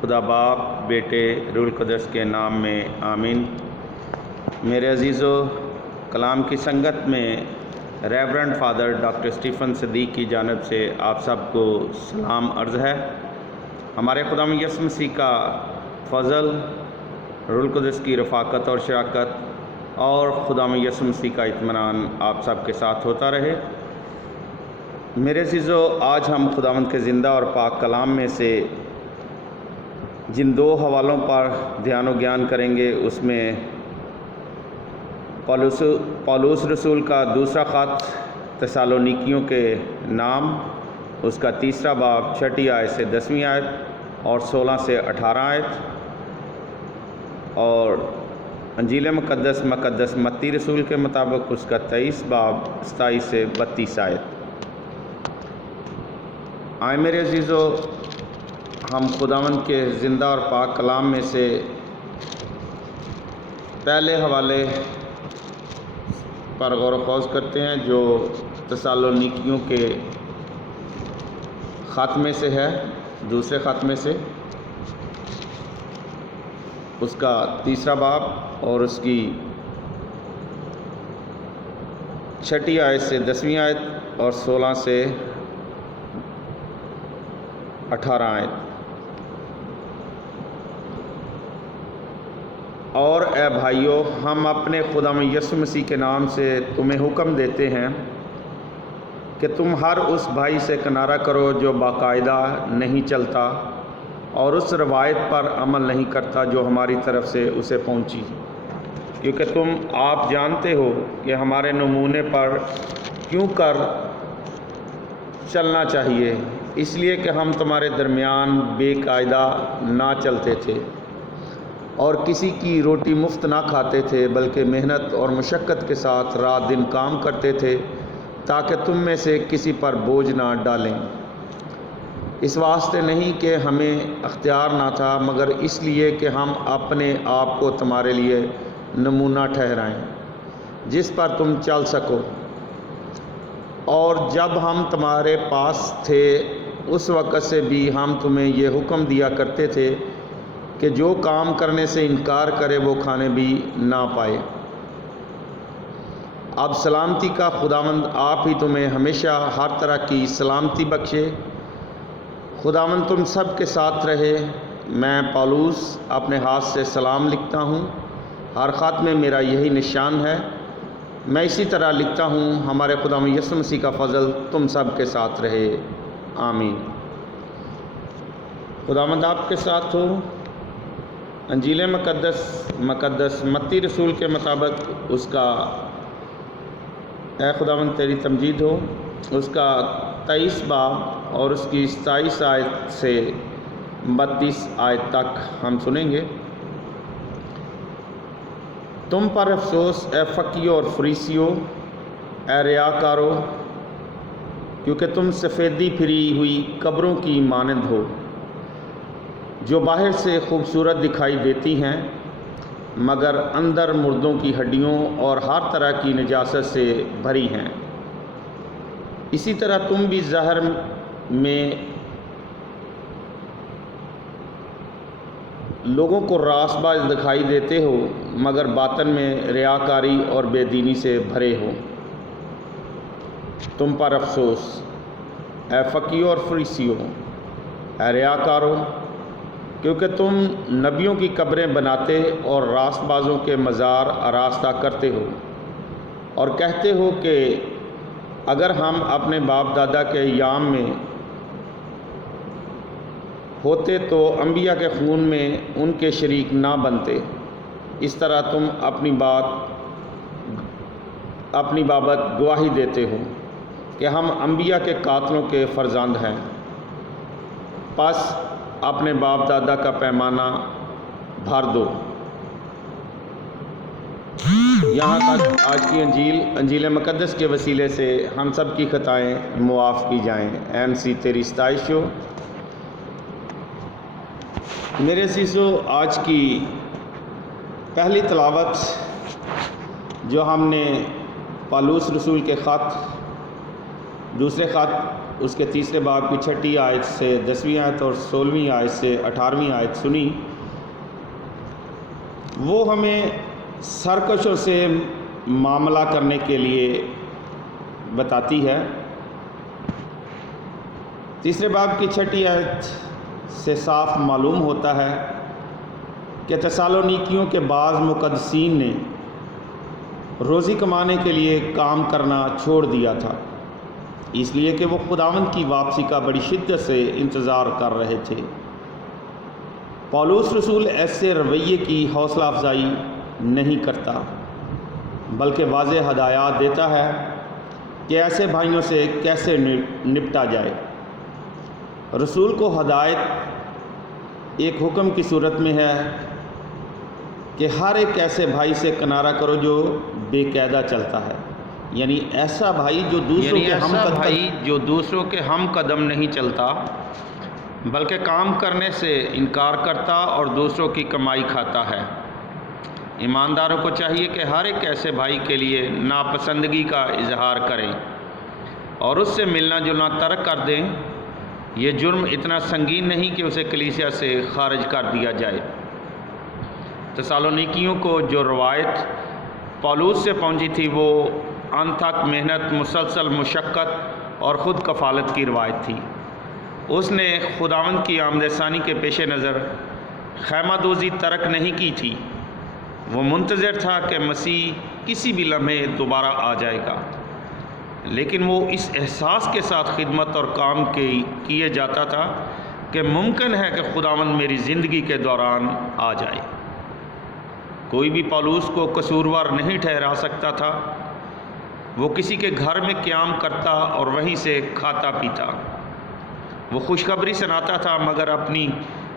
خدا باپ بیٹے روح القدس کے نام میں آمین۔ میرے عزیزو، کلام کی سنگت میں ریورنڈ فادر ڈاکٹر اسٹیفن صدیق کی جانب سے آپ سب کو سلام عرض ہے۔ ہمارے خدا یسوع مسیح کا فضل، روح القدس کی رفاقت اور شراکت اور خدا یسوع مسیح کا اطمینان آپ سب کے ساتھ ہوتا رہے۔ میرے عزیزو، آج ہم خداوند کے زندہ اور پاک کلام میں سے جن دو حوالوں پر دھیان و گیان کریں گے، اس میں پولس رسول کا دوسرا خط تسالونیکیوں کے نام، اس کا تیسرا باب 6 آیت سے 10 آیت اور 16 سے 18 آیت، اور انجیل مقدس متی رسول کے مطابق اس کا 23 باب 27 سے 32 آیت۔ آئے میرے عزیزو، ہم خداوند کے زندہ اور پاک کلام میں سے پہلے حوالے پر غور و خوض کرتے ہیں، جو تسالونیکیوں کے خط میں سے ہے، دوسرے خط میں سے، اس کا تیسرا باب اور اس کی 6 آیت سے 10 آیت اور 16 سے 18 آیت۔ اور اے بھائیو، ہم اپنے خدا یسوع مسیح کے نام سے تمہیں حکم دیتے ہیں کہ تم ہر اس بھائی سے کنارہ کرو جو باقاعدہ نہیں چلتا اور اس روایت پر عمل نہیں کرتا جو ہماری طرف سے اسے پہنچی، کیونکہ تم آپ جانتے ہو کہ ہمارے نمونے پر کیوں کر چلنا چاہیے، اس لیے کہ ہم تمہارے درمیان بے قاعدہ نہ چلتے تھے اور کسی کی روٹی مفت نہ کھاتے تھے، بلکہ محنت اور مشقت کے ساتھ رات دن کام کرتے تھے تاکہ تم میں سے کسی پر بوجھ نہ ڈالیں۔ اس واسطے نہیں کہ ہمیں اختیار نہ تھا، مگر اس لیے کہ ہم اپنے آپ کو تمہارے لیے نمونہ ٹھہرائیں جس پر تم چل سکو۔ اور جب ہم تمہارے پاس تھے اس وقت سے بھی ہم تمہیں یہ حکم دیا کرتے تھے کہ جو کام کرنے سے انکار کرے وہ کھانے بھی نہ پائے۔ اب سلامتی کا خداوند آپ ہی تمہیں ہمیشہ ہر طرح کی سلامتی بخشے۔ خداوند تم سب کے ساتھ رہے۔ میں پولس اپنے ہاتھ سے سلام لکھتا ہوں، ہر خط میں میرا یہی نشان ہے۔ میں اسی طرح لکھتا ہوں۔ ہمارے خدا یسوع مسیح کا فضل تم سب کے ساتھ رہے، آمین۔ خداوند آپ کے ساتھ ہو۔ انجیل مقدس متی رسول کے مطابق اس کا، اے خداوند تیری تمجید ہو، اس کا 23 باب اور اس کی 27 آیت سے 32 آیت تک ہم سنیں گے۔ تم پر افسوس اے فقیو اور فریسیو، اے ریاکارو، کیونکہ تم سفیدی پھری ہوئی قبروں کی مانند ہو، جو باہر سے خوبصورت دکھائی دیتی ہیں مگر اندر مردوں کی ہڈیوں اور ہر طرح کی نجاست سے بھری ہیں۔ اسی طرح تم بھی ظاہر میں لوگوں کو راست باز دکھائی دیتے ہو مگر باطن میں ریاکاری اور بے دینی سے بھرے ہو۔ تم پر افسوس اے فقیو اور فریسیو، اے ریاکارو، کیونکہ تم نبیوں کی قبریں بناتے اور راست بازوں کے مزار آراستہ کرتے ہو اور کہتے ہو کہ اگر ہم اپنے باپ دادا کے ایام میں ہوتے تو انبیاء کے خون میں ان کے شریک نہ بنتے۔ اس طرح تم اپنی بابت گواہی دیتے ہو کہ ہم انبیاء کے قاتلوں کے فرزند ہیں۔ پس اپنے باپ دادا کا پیمانہ بھر دو۔ یہاں تک آج کی انجیل مقدس کے وسیلے سے ہم سب کی خطائیں معاف کی جائیں۔ اے مسیح تیری ستائش ہو۔ میرے عزیزو، آج کی پہلی تلاوت جو ہم نے پولس رسول کے خط دوسرے خط اس کے تیسرے باب کی 6 آیت سے 10ویں آیت اور 16ویں آیت سے 18ویں آیت سنی، وہ ہمیں سرکشوں سے معاملہ کرنے کے لیے بتاتی ہے۔ تیسرے باب کی 6 آیت سے صاف معلوم ہوتا ہے کہ تسالونیکیوں کے بعض مقدسین نے روزی کمانے کے لیے کام کرنا چھوڑ دیا تھا، اس لیے کہ وہ خداوند کی واپسی کا بڑی شدت سے انتظار کر رہے تھے۔ پولس رسول ایسے رویے کی حوصلہ افزائی نہیں کرتا، بلکہ واضح ہدایات دیتا ہے کہ ایسے بھائیوں سے کیسے نپٹا جائے۔ رسول کو ہدایت ایک حکم کی صورت میں ہے کہ ہر ایک ایسے بھائی سے کنارہ کرو جو بے قاعدہ چلتا ہے، یعنی ایسا بھائی جو دوسروں کے ہم قدم نہیں چلتا، بلکہ کام کرنے سے انکار کرتا اور دوسروں کی کمائی کھاتا ہے۔ ایمانداروں کو چاہیے کہ ہر ایک ایسے بھائی کے لیے ناپسندگی کا اظہار کریں اور اس سے ملنا جلنا ترک کر دیں۔ یہ جرم اتنا سنگین نہیں کہ اسے کلیسیا سے خارج کر دیا جائے۔ تسالونیکیوں کو جو روایت پولس سے پہنچی تھی وہ انتھک محنت، مسلسل مشقت اور خود کفالت کی روایت تھی۔ اس نے خداوند کی آمد ثانی کے پیش نظر خیمہ دوزی ترک نہیں کی تھی۔ وہ منتظر تھا کہ مسیح کسی بھی لمحے دوبارہ آ جائے گا، لیکن وہ اس احساس کے ساتھ خدمت اور کام کیے جاتا تھا کہ ممکن ہے کہ خداوند میری زندگی کے دوران آ جائے۔ کوئی بھی پولس کو قصوروار نہیں ٹھہرا سکتا تھا۔ وہ کسی کے گھر میں قیام کرتا اور وہیں سے کھاتا پیتا۔ وہ خوشخبری سناتا تھا مگر اپنی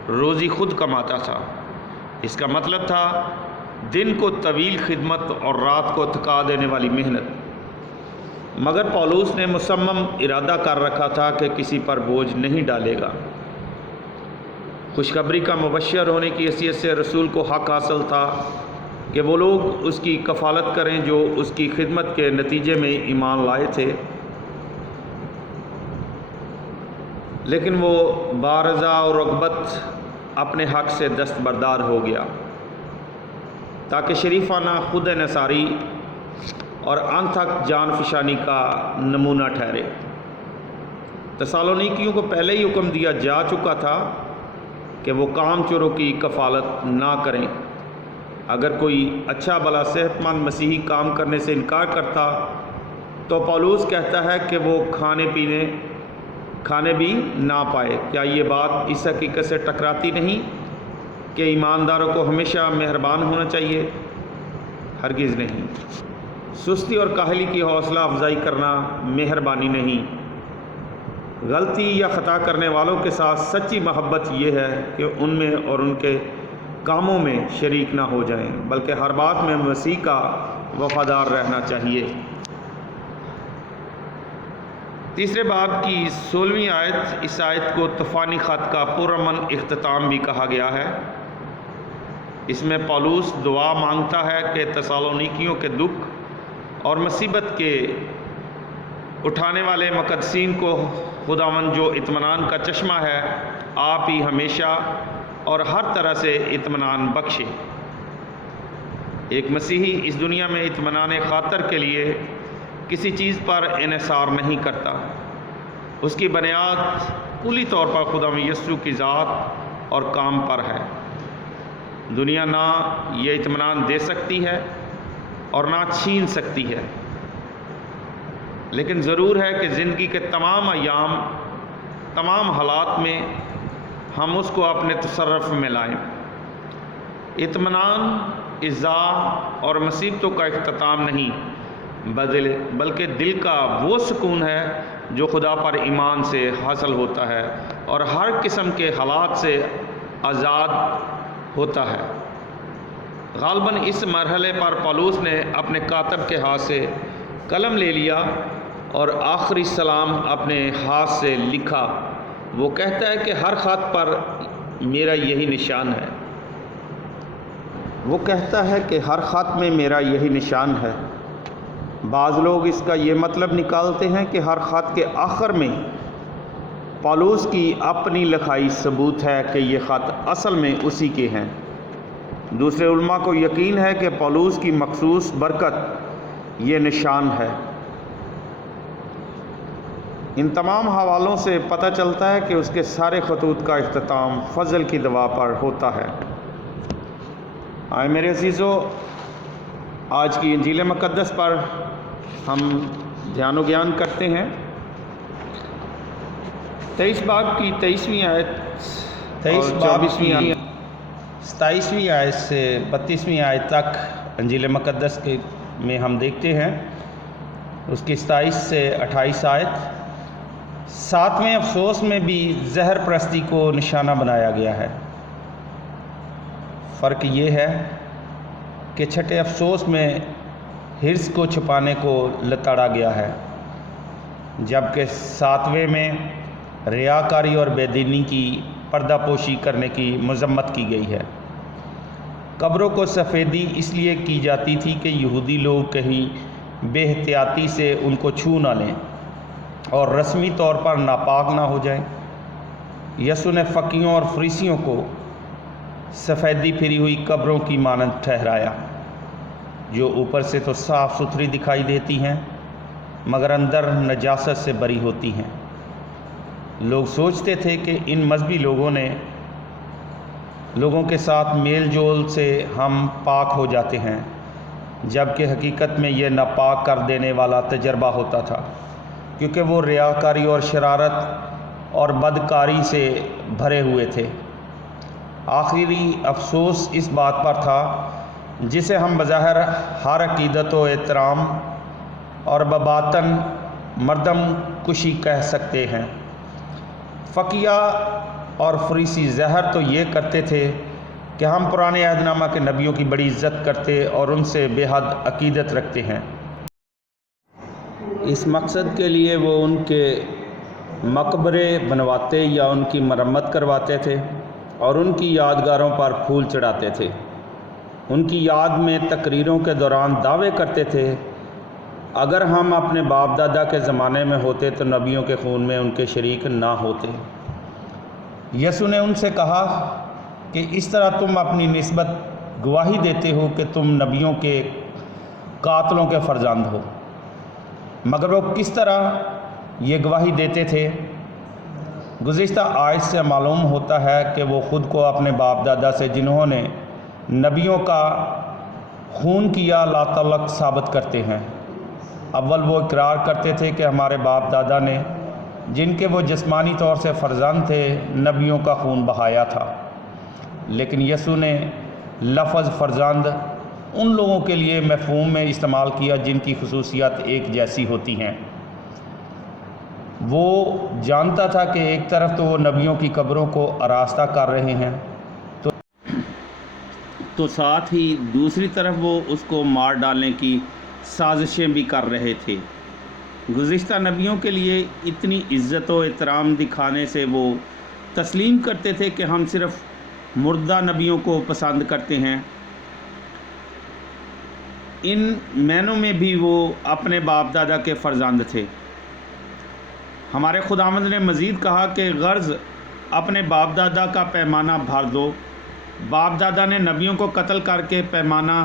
روزی خود کماتا تھا۔ اس کا مطلب تھا دن کو طویل خدمت اور رات کو تھکا دینے والی محنت، مگر پولس نے مصمم ارادہ کر رکھا تھا کہ کسی پر بوجھ نہیں ڈالے گا۔ خوشخبری کا مبشر ہونے کی حیثیت سے رسول کو حق حاصل تھا کہ وہ لوگ اس کی کفالت کریں جو اس کی خدمت کے نتیجے میں ایمان لائے تھے، لیکن وہ بارضا اور رغبت اپنے حق سے دستبردار ہو گیا تاکہ شریفانہ خود انحصاری اور انتھک جان فشانی کا نمونہ ٹھہرے۔ تسالونیکیوں کو پہلے ہی حکم دیا جا چکا تھا کہ وہ کام چوروں کی کفالت نہ کریں۔ اگر کوئی اچھا بھلا صحت مند مسیحی کام کرنے سے انکار کرتا تو پولس کہتا ہے کہ وہ کھانے بھی نہ پائے۔ کیا یہ بات اس حقیقت سے ٹکراتی نہیں کہ ایمانداروں کو ہمیشہ مہربان ہونا چاہیے؟ ہرگز نہیں۔ سستی اور کاہلی کی حوصلہ افزائی کرنا مہربانی نہیں۔ غلطی یا خطا کرنے والوں کے ساتھ سچی محبت یہ ہے کہ ان میں اور ان کے کاموں میں شریک نہ ہو جائیں، بلکہ ہر بات میں مسیح کا وفادار رہنا چاہیے۔ تیسرے باب کی 16ویں آیت، اس آیت کو طوفانی خط کا پرامن اختتام بھی کہا گیا ہے۔ اس میں پولس دعا مانگتا ہے کہ تسالونیکیوں کے دکھ اور مصیبت کے اٹھانے والے مقدسین کو خداوند جو اطمینان کا چشمہ ہے آپ ہی ہمیشہ اور ہر طرح سے اطمینان بخشے۔ ایک مسیحی اس دنیا میں اطمینان خاطر کے لیے کسی چیز پر انحصار نہیں کرتا۔ اس کی بنیاد کلی طور پر خداوند یسوع کی ذات اور کام پر ہے۔ دنیا نہ یہ اطمینان دے سکتی ہے اور نہ چھین سکتی ہے، لیکن ضرور ہے کہ زندگی کے تمام ایام، تمام حالات میں ہم اس کو اپنے تصرف میں لائیں۔ اطمینان اعزا اور مصیبتوں کا اختتام نہیں، بلکہ دل کا وہ سکون ہے جو خدا پر ایمان سے حاصل ہوتا ہے اور ہر قسم کے حالات سے آزاد ہوتا ہے۔ غالباً اس مرحلے پر پولس نے اپنے کاتب کے ہاتھ سے قلم لے لیا اور آخری سلام اپنے ہاتھ سے لکھا۔ وہ کہتا ہے کہ ہر خط پر میرا یہی نشان ہے۔ وہ کہتا ہے کہ ہر خط میں میرا یہی نشان ہے۔ بعض لوگ اس کا یہ مطلب نکالتے ہیں کہ ہر خط کے آخر میں پالوس کی اپنی لکھائی ثبوت ہے کہ یہ خط اصل میں اسی کے ہیں۔ دوسرے علماء کو یقین ہے کہ پالوس کی مخصوص برکت یہ نشان ہے۔ ان تمام حوالوں سے پتہ چلتا ہے کہ اس کے سارے خطوط کا اختتام فضل کی دعا پر ہوتا ہے۔ آئے میرے عزیزو، آج کی انجیل مقدس پر ہم دھیان و گیان کرتے ہیں۔ 23 باب کی 23ویں آیت 27ویں آیت سے 32ویں آیت تک انجیل مقدس میں ہم دیکھتے ہیں۔ اس کی 27 سے 28 آیت۔ 7ویں افسوس میں بھی زہر پرستی کو نشانہ بنایا گیا ہے۔ فرق یہ ہے کہ چھٹے افسوس میں حرص کو چھپانے کو لتاڑا گیا ہے، جبکہ 7ویں میں ریاکاری اور بے دینی کی پردہ پوشی کرنے کی مذمت کی گئی ہے۔ قبروں کو سفیدی اس لیے کی جاتی تھی کہ یہودی لوگ کہیں بے احتیاطی سے ان کو چھو نہ لیں اور رسمی طور پر ناپاک نہ ہو جائیں۔ یسوع نے فقیوں اور فریسیوں کو سفیدی پھری ہوئی قبروں کی مانند ٹھہرایا، جو اوپر سے تو صاف ستھری دکھائی دیتی ہیں مگر اندر نجاست سے بری ہوتی ہیں۔ لوگ سوچتے تھے کہ ان مذہبی لوگوں کے ساتھ میل جول سے ہم پاک ہو جاتے ہیں، جبکہ حقیقت میں یہ ناپاک کر دینے والا تجربہ ہوتا تھا، کیونکہ وہ ریاکاری اور شرارت اور بدکاری سے بھرے ہوئے تھے۔ آخری افسوس اس بات پر تھا جسے ہم بظاہر ہر عقیدت و احترام اور بباطن مردم کشی کہہ سکتے ہیں۔ فقیہ اور فریسی زہر تو یہ کرتے تھے کہ ہم پرانے عہد نامہ کے نبیوں کی بڑی عزت کرتے اور ان سے بے حد عقیدت رکھتے ہیں۔ اس مقصد کے لیے وہ ان کے مقبرے بنواتے یا ان کی مرمت کرواتے تھے اور ان کی یادگاروں پر پھول چڑھاتے تھے۔ ان کی یاد میں تقریروں کے دوران دعوے کرتے تھے، اگر ہم اپنے باپ دادا کے زمانے میں ہوتے تو نبیوں کے خون میں ان کے شریک نہ ہوتے۔ یسوع نے ان سے کہا کہ اس طرح تم اپنی نسبت گواہی دیتے ہو کہ تم نبیوں کے قاتلوں کے فرزند ہو۔ مگر وہ کس طرح یہ گواہی دیتے تھے؟ گزشتہ آیت سے معلوم ہوتا ہے کہ وہ خود کو اپنے باپ دادا سے جنہوں نے نبیوں کا خون کیا لا تعلق ثابت کرتے ہیں۔ اول وہ اقرار کرتے تھے کہ ہمارے باپ دادا نے، جن کے وہ جسمانی طور سے فرزند تھے، نبیوں کا خون بہایا تھا۔ لیکن یسوع نے لفظ فرزند ان لوگوں کے لیے مفہوم میں استعمال کیا جن کی خصوصیات ایک جیسی ہوتی ہیں۔ وہ جانتا تھا کہ ایک طرف تو وہ نبیوں کی قبروں کو آراستہ کر رہے ہیں تو ساتھ ہی دوسری طرف وہ اس کو مار ڈالنے کی سازشیں بھی کر رہے تھے۔ گزشتہ نبیوں کے لیے اتنی عزت و احترام دکھانے سے وہ تسلیم کرتے تھے کہ ہم صرف مردہ نبیوں کو پسند کرتے ہیں۔ ان معنوں میں بھی وہ اپنے باپ دادا کے فرزند تھے۔ ہمارے خداوند نے مزید کہا کہ غرض اپنے باپ دادا کا پیمانہ بھر دو۔ باپ دادا نے نبیوں کو قتل کر کے پیمانہ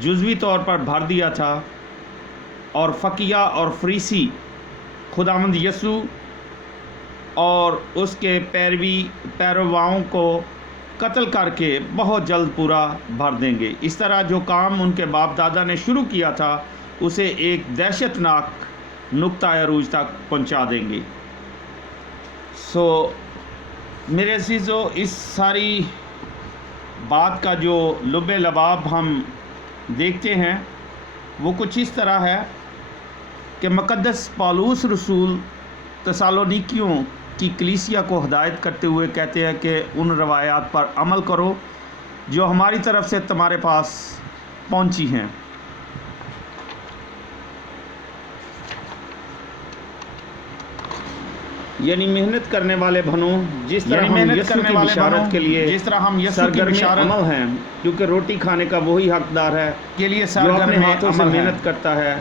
جزوی طور پر بھر دیا تھا، اور فقیہ اور فریسی خداوند یسوع اور اس کے پیروانوں کو قتل کر کے بہت جلد پورا بھر دیں گے۔ اس طرح جو کام ان کے باپ دادا نے شروع کیا تھا اسے ایک دہشت ناک نقطہ عروج تک پہنچا دیں گے۔ میرے عزیزو، اس ساری بات کا جو لب لباب ہم دیکھتے ہیں وہ کچھ اس طرح ہے کہ مقدس پالوس رسول تسالونیکیوں کی کلیسیا کو ہدایت کرتے ہوئے کہتے ہیں کہ ان روایات پر عمل کرو جو ہماری طرف سے تمہارے پاس پہنچی ہیں۔ یعنی محنت کرنے والے بنو، جس طرح ہم یسوع کی بشارت کے لیے سرگرم عمل ہیں، کیونکہ روٹی کھانے کا وہی حقدار ہے کے لیے جو اپنے ہاتھوں سے محنت کرتا ہے۔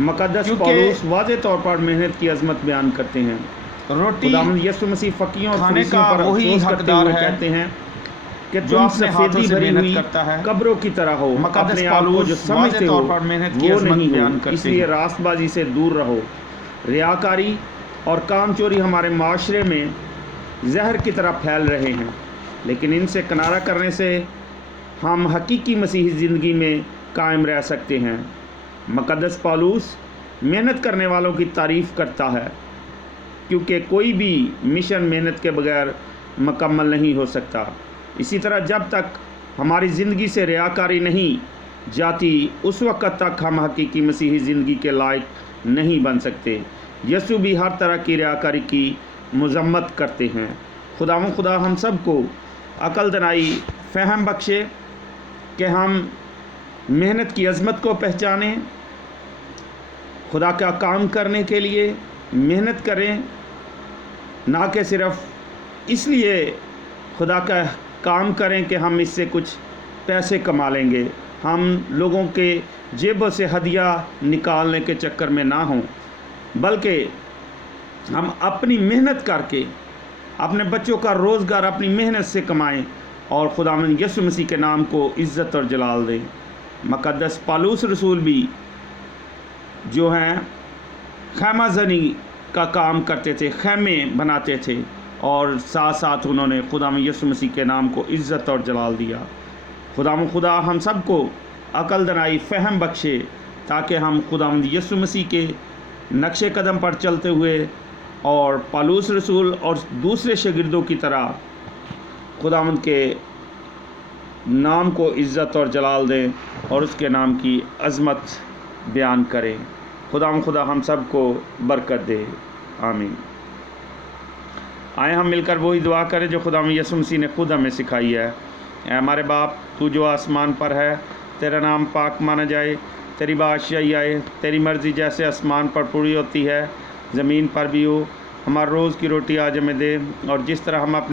مقدس پالوس واضح طور پر محنت کی عظمت بیان کرتے ہیں۔ روٹی خداوند یسوع مسیح فقیروں اور کھانے فریسیوں کا پر وہی افسوس کرتے حقدار ہوئے ہے کہتے ہیں کہ جو تم اپنے ہاتھوں سفیدی سے بھری محنت ہوئی کرتا ہے۔ قبروں کی طرح ہو، مقدس اپنے آپ کو پالوس جو واضح سمجھتے طور ہو پر محنت کی وہ عظمت نہیں ہو، بیان کرتے اس لیے ہیں۔ راست بازی سے دور رہو۔ ریاکاری اور کام چوری ہمارے معاشرے میں زہر کی طرح پھیل رہے ہیں، لیکن ان سے کنارہ کرنے سے ہم حقیقی مسیحی زندگی میں قائم رہ سکتے ہیں۔ مقدس پالوس محنت کرنے والوں کی تعریف کرتا ہے، کیونکہ کوئی بھی مشن محنت کے بغیر مکمل نہیں ہو سکتا۔ اسی طرح جب تک ہماری زندگی سے ریاکاری نہیں جاتی، اس وقت تک ہم حقیقی مسیحی زندگی کے لائق نہیں بن سکتے۔ یسوع بھی ہر طرح کی ریاکاری کی مذمت کرتے ہیں۔ خدا ہم سب کو عقل دانائی فہم بخشے کہ ہم محنت کی عظمت کو پہچانیں، خدا کا کام کرنے کے لیے محنت کریں، نہ کہ صرف اس لیے خدا کا کام کریں کہ ہم اس سے کچھ پیسے کما لیں گے۔ ہم لوگوں کے جیبوں سے ہدیہ نکالنے کے چکر میں نہ ہوں، بلکہ ہم اپنی محنت کر کے اپنے بچوں کا روزگار اپنی محنت سے کمائیں اور خداوند یسوع مسیح کے نام کو عزت اور جلال دیں۔ مقدس پالوس رسول بھی جو ہیں خیمہ زنی کا کام کرتے تھے، خیمے بناتے تھے، اور ساتھ ساتھ انہوں نے خداوند یسوع مسیح کے نام کو عزت اور جلال دیا۔ خدا ہم سب کو عقل دانائی فہم بخشے تاکہ ہم خداوند یسوع مسیح کے نقش قدم پر چلتے ہوئے اور پالوس رسول اور دوسرے شاگردوں کی طرح خداوند کے نام کو عزت اور جلال دیں اور اس کے نام کی عظمت بیان کریں۔ خدا ہم سب کو برکت دے، آمین۔ آئیں ہم مل کر وہی دعا کریں جو خداوند یسوع مسیح نے خود ہمیں سکھائی ہے۔ اے ہمارے باپ، تو جو آسمان پر ہے، تیرا نام پاک مانا جائے، تیری بادشاہی آئے، تیری مرضی جیسے آسمان پر پوری ہوتی ہے زمین پر بھی ہو۔ ہمارا روز کی روٹی آج ہمیں دے، اور جس طرح ہم اپنے